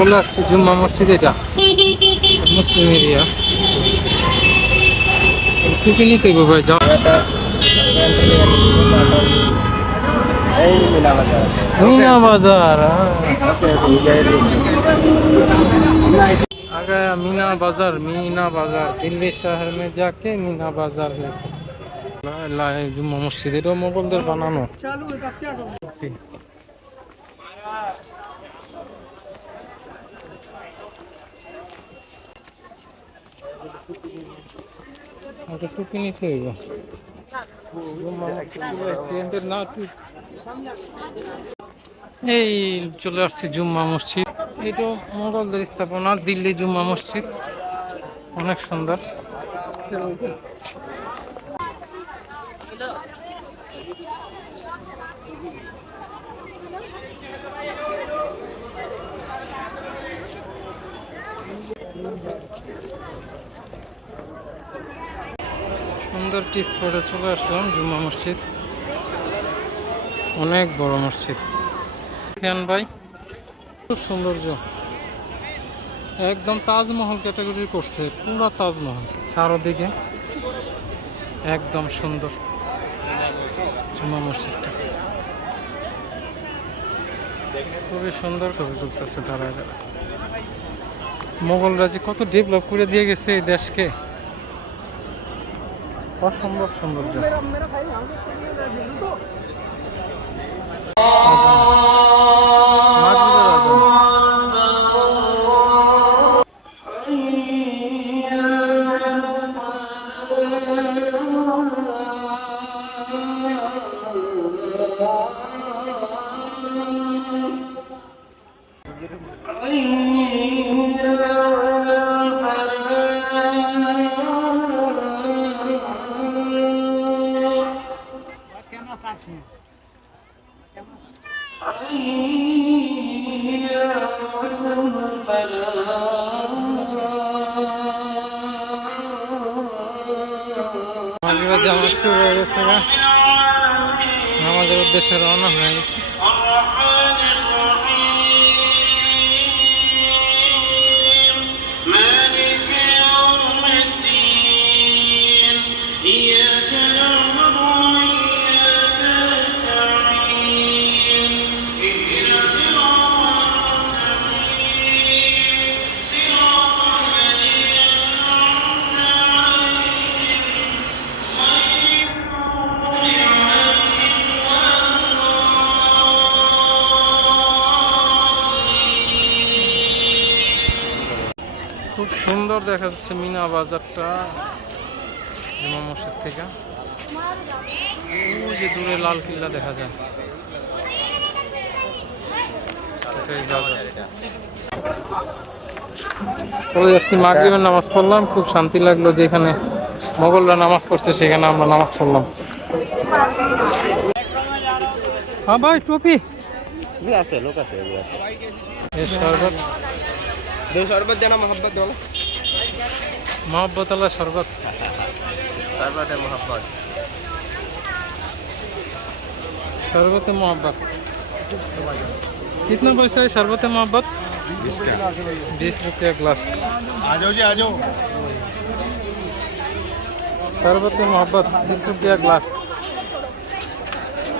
চলে জুম্মা মসজিদ এটা। Muslim area. নিতে ভাই যাও। মিনা বাজার মিনা বাজার মিনা বাজার। দিল্লি শহর মে যাকে মিনা বাজার মসজিদ এটাও মোগলদের বানানো। আচ্ছা টুপি নিতে হইব। এই চলে আসছে জুম্মা মসজিদ। এটাও মোগলদের স্থাপনা, দিল্লি জুম্মা মসজিদ। অনেক সুন্দর। সুন্দর টি স্পটে চলে আসলাম জুম্মা মসজিদ। অনেক বড় মসজিদ। ফ্যান ভাই, খুব সৌন্দর্য। একদম তাজমহল ক্যাটাগরি করছে, পুরো তাজমহল, চারোদিকে। একদম সুন্দর জুম্মা মসজিদটা। খুবই সুন্দর ছবি তুলতেছে দাঁড়ায় মোগলরা যে কত ডেভেলপ করে দিয়ে গেছে এই দেশকে। অসম্ভব সৌন্দর্য। গেছে নামাজের উদ্দেশ্যে রওনা হয়ে গেছে। সুন্দর দেখা যাচ্ছে মিনা বাজারটা ইমাম মসজিদ থেকে। ওই যে দূরে লাল কিল্লা দেখা যায়। এটাই চলে যাচ্ছি মাগরিবের নামাজ পড়লাম খুব শান্তি লাগল যেখানে মোগলরা নামাজ পড়ছে সেখানে আমরা নামাজ পড়লাম। হ্যাঁ ভাই টুপি। আছে লোক আছে শরবত। শরবত দো মোহাব্বত আল্লাহ শরবত শরবত है मोहब्बत शरबत मोहब्बत कितना पैसा है शरबत मोहब्बत इसका बीस रुपया ग्लास आ जाओ जी आ जाओ शरबत मोहब्बत बीस रुपया ग्लास